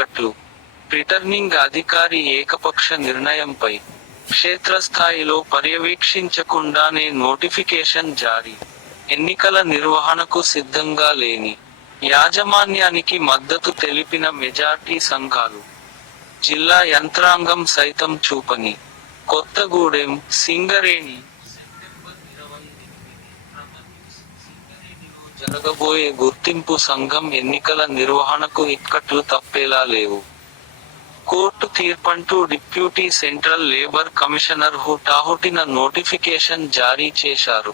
ఇక్కట్లు. Returning అధికారి ఏకపక్ష నిర్ణయంపై క్షేత్రస్థాయిలో పర్యవేక్షించకుండానే నోటిఫికేషన్ జారీ. ఎన్నికల నిర్వహణకు సిద్ధంగా లేని యాజమాన్యానికి మద్దతు తెలిపిన మెజార్టీ సంఘాలు. జిల్లా యంత్రాంగం సైతం చూపని కొత్తగూడెం, సింగరేణి. సెప్టెంబర్ 28 సింగరేణిలో జరగబోయే గుర్తింపు సంఘం ఎన్నికల నిర్వహణకు ఇక్కట్లు తప్పేలా లేవు. కోర్టు తీర్పంటూ డిప్యూటీ సెంట్రల్ లేబర్ కమిషనర్ హుటాహుటిన నోటిఫికేషన్ జారీ చేశారు.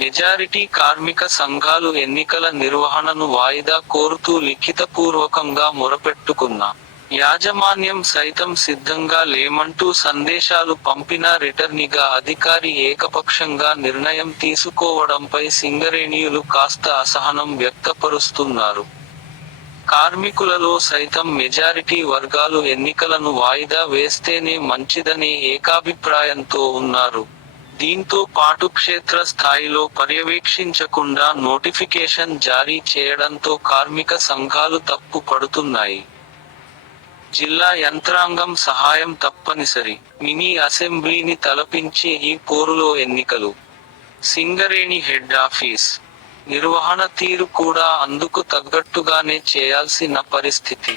మెజారిటీ కార్మిక సంఘాలు ఎన్నికల నిర్వహణను వాయిదా కోరుతూ లిఖితపూర్వకంగా మొరపెట్టుకున్నా యాజమాన్యం సైతం సిద్ధంగా లేమంటూ సందేశాలు పంపినా రిటర్నింగ్ అధికారి ఏకపక్షంగా నిర్ణయం తీసుకోవడంపై సింగరేణియులు కాస్త అసహనం వ్యక్తపరుస్తున్నారు. కార్మికులలో సైతం మెజారిటీ వర్గాలు ఎన్నికలను వాయిదా వేస్తేనే మంచిదనే ఏకాభిప్రాయంతో ఉన్నారు. దీంతో పాటు క్షేత్ర స్థాయిలో పర్యవేక్షించకుండా నోటిఫికేషన్ జారీ చేయడంతో కార్మిక సంఘాలు తప్పు పడుతున్నాయి. జిల్లా యంత్రాంగం సహాయం తప్పనిసరి. మినీ అసెంబ్లీని తలపించే ఈ పోరులో ఎన్నికలు, సింగరేణి హెడ్ ఆఫీస్ నిర్వహణ తీరు కూడా అందుకు తగ్గట్టుగానే చేయాల్సిన పరిస్థితి.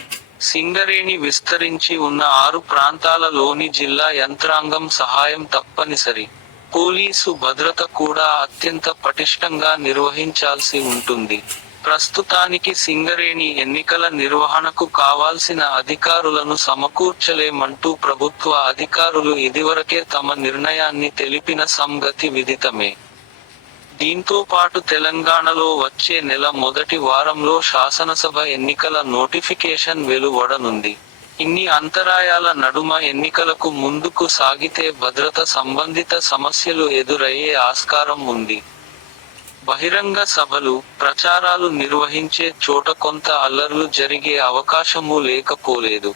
సింగరేణి విస్తరించి ఉన్న 6 ప్రాంతాలలోని జిల్లా యంత్రాంగం సహాయం తప్పనిసరి. పోలీసు భద్రత కూడా అత్యంత పటిష్టంగా నిర్వహించాల్సి ఉంటుంది. ప్రస్తుతానికి సింగరేణి ఎన్నికల నిర్వహణకు కావాల్సిన అధికారులను సమకూర్చలేమంటూ ప్రభుత్వ అధికారులు ఇదివరకే తమ నిర్ణయాన్ని తెలిపిన సంగతి విదితమే. దీంతో పాటు తెలంగాణలో వచ్చే నెల మొదటి వారంలో శాసనసభ ఎన్నికల నోటిఫికేషన్ వెలువడనుంది. ఇన్ని అంతరాయాల నడుమ ఎన్నికలకు ముందుకు సాగితే భద్రత సంబంధిత సమస్యలు ఎదురయ్యే ఆస్కారం ఉంది. బహిరంగ సభలు, ప్రచారాలు నిర్వహించే చోట కొంత అల్లర్లు జరిగే అవకాశమూ లేకపోలేదు.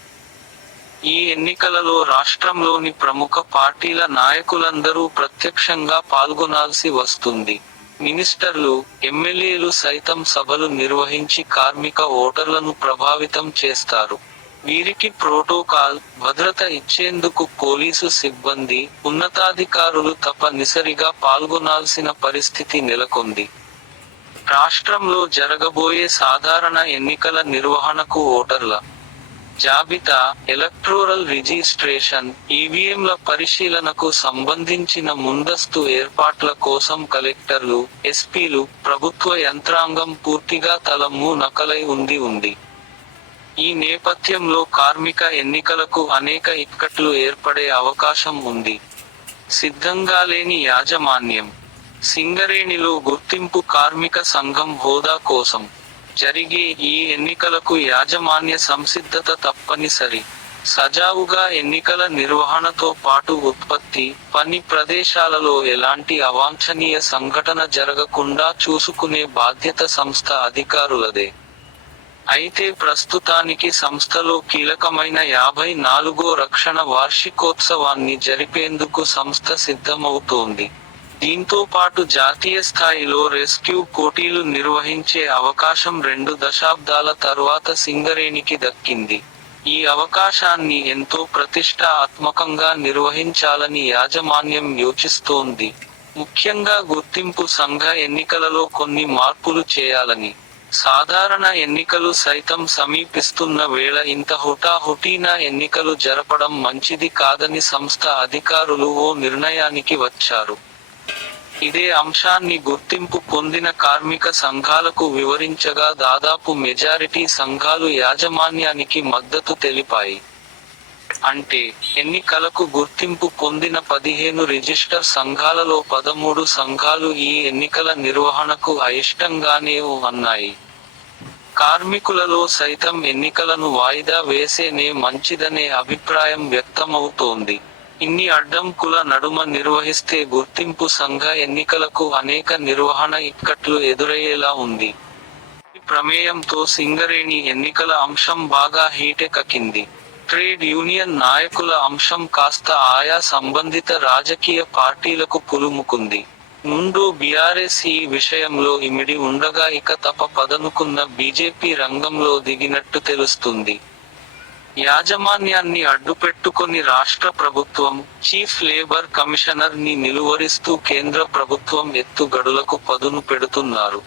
ఈ ఎన్నికలలో రాష్ట్రంలోని ప్రముఖ పార్టీల నాయకులందరూ ప్రత్యక్షంగా పాల్గొనాల్సి వస్తుంది. మినిస్టర్లు, ఎమ్మెల్యేలు సైతం సభలు నిర్వహించి కార్మిక ఓటర్లను ప్రభావితం చేస్తారు. వీరికి ప్రోటోకాల్, భద్రత ఇచ్చేందుకు పోలీసు సిబ్బంది, ఉన్నతాధికారులు తప్పనిసరిగా పాల్గొనాల్సిన పరిస్థితి నెలకొంది. రాష్ట్రంలో జరగబోయే సాధారణ ఎన్నికల నిర్వహణకు ఓటర్ల జాబితా, ఎలక్టోరల్ రిజిస్ట్రేషన్, ఈవీఎంల పరిశీలనకు సంబంధించిన ముందస్తు ఏర్పాట్ల కోసం కలెక్టర్లు, ఎస్పీలు, ప్రభుత్వ యంత్రాంగం పూర్తిగా తలమునకలై ఉంది. ఈ నేపథ్యంలో కార్మిక ఎన్నికలకు అనేక ఇక్కట్లు ఏర్పడే అవకాశం ఉంది. సిద్ధంగా లేని యాజమాన్యం. సింగరేణిలో గుర్తింపు కార్మిక సంఘం హోదా కోసం జరిగే ఈ ఎన్నికలకు యాజమాన్య సంసిద్ధత తప్పనిసరి. సజావుగా ఎన్నికల నిర్వహణతో పాటు ఉత్పత్తి, పని ప్రదేశాలలో ఎలాంటి అవాంఛనీయ సంఘటన జరగకుండా చూసుకునే బాధ్యత సంస్థ అధికారులదే. అయితే ప్రస్తుతానికి సంస్థలో కీలకమైన 54వ రక్షణ వార్షికోత్సవాన్ని జరిపేందుకు సంస్థ సిద్ధమవుతోంది. దీంతో పాటు జాతీయ స్థాయిలో రెస్క్యూ పోటీలు నిర్వహించే అవకాశం 2 దశాబ్దాల తర్వాత సింగరేణికి దక్కింది. ఈ అవకాశాన్ని ఎంతో ప్రతిష్టాత్మకంగా నిర్వహించాలని యాజమాన్యం యోచిస్తోంది. ముఖ్యంగా గుర్తింపు సంఘ ఎన్నికలలో కొన్ని మార్పులు చేయాలని. సాధారణ ఎన్నికలు సైతం సమీపిస్తున్న వేళ ఇంత హుటాహుటిన ఎన్నికలు జరపడం మంచిది కాదని సంస్థ అధికారులు ఓ నిర్ణయానికి వచ్చారు. ఇదే అంశాన్ని గుర్తింపు పొందిన కార్మిక సంఘాలకు వివరించగా దాదాపు మెజారిటీ సంఘాలు యాజమాన్యానికి మద్దతు తెలిపాయి. అంటే ఎన్నికలకు గుర్తింపు పొందిన 15 రిజిస్టర్ సంఘాలలో 13 సంఘాలు ఈ ఎన్నికల నిర్వహణకు అయిష్టంగానే అన్నాయి. కార్మికులలో సైతం ఎన్నికలను వాయిదా వేసేనే మంచిదనే అభిప్రాయం వ్యక్తమవుతోంది. ఇన్ని అడ్డంకుల నడుమ నిర్వహిస్తే గుర్తింపు సంఘ ఎన్నికలకు అనేక నిర్వహణ ఇక్కట్లు ఎదురయ్యేలా ఉంది. ఈ ప్రమేయంతో సింగరేణి ఎన్నికల అంశం బాగా హీటెక్కింది. ట్రేడ్ యూనియన్ నాయకుల అంశం కాస్త ఆయా సంబంధిత రాజకీయ పార్టీలకు పులుముకుంది. ముందు బీఆర్ఎస్ ఈ విషయంలో ఇమిడి ఉండగా ఇక తప్పదనుకున్న బీజేపీ రంగంలో దిగినట్టు తెలుస్తుంది. యాజమాన్యాన్ని అడ్డుపెట్టుకొని రాష్ట్ర ప్రభుత్వం, చీఫ్ లేబర్ కమిషనర్ ని నిలువరిస్తూ కేంద్ర ప్రభుత్వం ఎత్తుగడులకు పదును పెడుతున్నారు.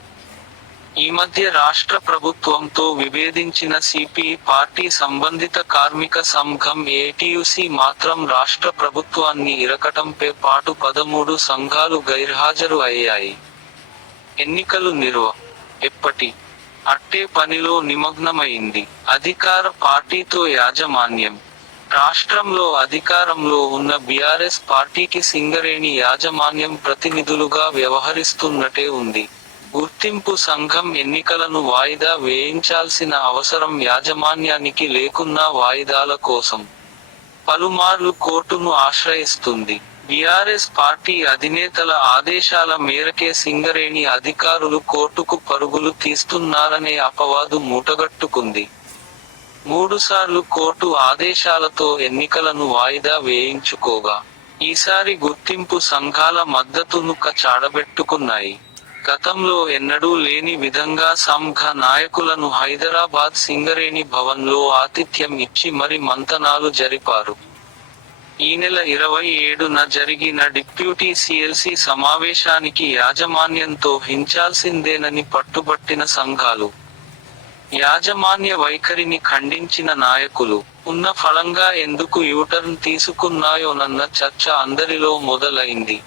ఈ మధ్య రాష్ట్ర ప్రభుత్వంతో విభేదించిన సిపిఐ పార్టీ సంబంధిత కార్మిక సంఘం ఏటీయూసీ మాత్రం రాష్ట్ర ప్రభుత్వాన్ని ఇరకటంపై పాటు 13 సంఘాలు గైర్హాజరు అయ్యాయి. ఎన్నికలు ఎప్పటి అట్టే పనిలో నిమగ్నమైంది. అధికార పార్టీతో యాజమాన్యం. రాష్ట్రంలో అధికారంలో ఉన్న బీఆర్ఎస్ పార్టీకి సింగరేణి యాజమాన్యం ప్రతినిధులుగా వ్యవహరిస్తున్నట్టే ఉంది. గుర్తింపు సంఘం ఎన్నికలను వాయిదా వేయించాల్సిన అవసరం యాజమాన్యానికి లేకున్నా వాయిదాల కోసం పలుమార్లు కోర్టును ఆశ్రయిస్తుంది. బీఆర్ఎస్ పార్టీ అధినేతల ఆదేశాల మేరకే సింగరేణి అధికారులు కోర్టుకు పరుగులు తీస్తున్నారనే అపవాదు మూటగట్టుకుంది. 3 సార్లు కోర్టు ఆదేశాలతో ఎన్నికలను వాయిదా వేయించుకోగా, ఈసారి గుర్తింపు సంఘాల మద్దతును చాడబెట్టుకున్నాయి. గతంలో ఎన్నడూ లేని విధంగా సంఘ నాయకులను హైదరాబాద్ సింగరేణి భవన్లో ఆతిథ్యం ఇచ్చి మరి మంతనాలు జరిపారు. ఈ నెల 27న జరిగిన డిప్యూటీ సీఎల్సీ సమావేశానికి యాజమాన్యంతో హించాల్సిందేనని పట్టుబట్టిన సంఘాలు, యాజమాన్య వైఖరిని ఖండించిన నాయకులు ఉన్న ఫలంగా ఎందుకు యూటర్న్ తీసుకున్నాయోనన్న చర్చ అందరిలో మొదలైంది.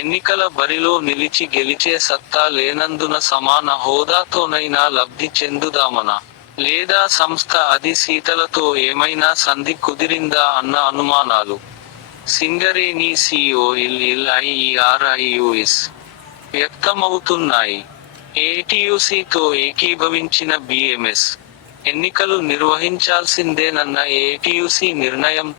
ఎన్నికల బరిలో నిలిచి గెలిచే సత్తా లేనందున సమాన హోదాతోనైనా లబ్ధి చెందుదామనా, లేదా సంస్థ అధిశీతలతో ఏమైనా సంధి కుదిరిందా అన్న అనుమానాలు సింగరేణి సిఓఎల్ఎల్ఐఈఆర్ఐయుఎస్ వ్యక్తమవుతున్నాయి. ఏటీయూసీతో ఏకీభవించిన బీఎంఎస్ ఎన్నికలు నిర్వహించాల్సిందేనన్న ఏటీయూసీ నిర్ణయం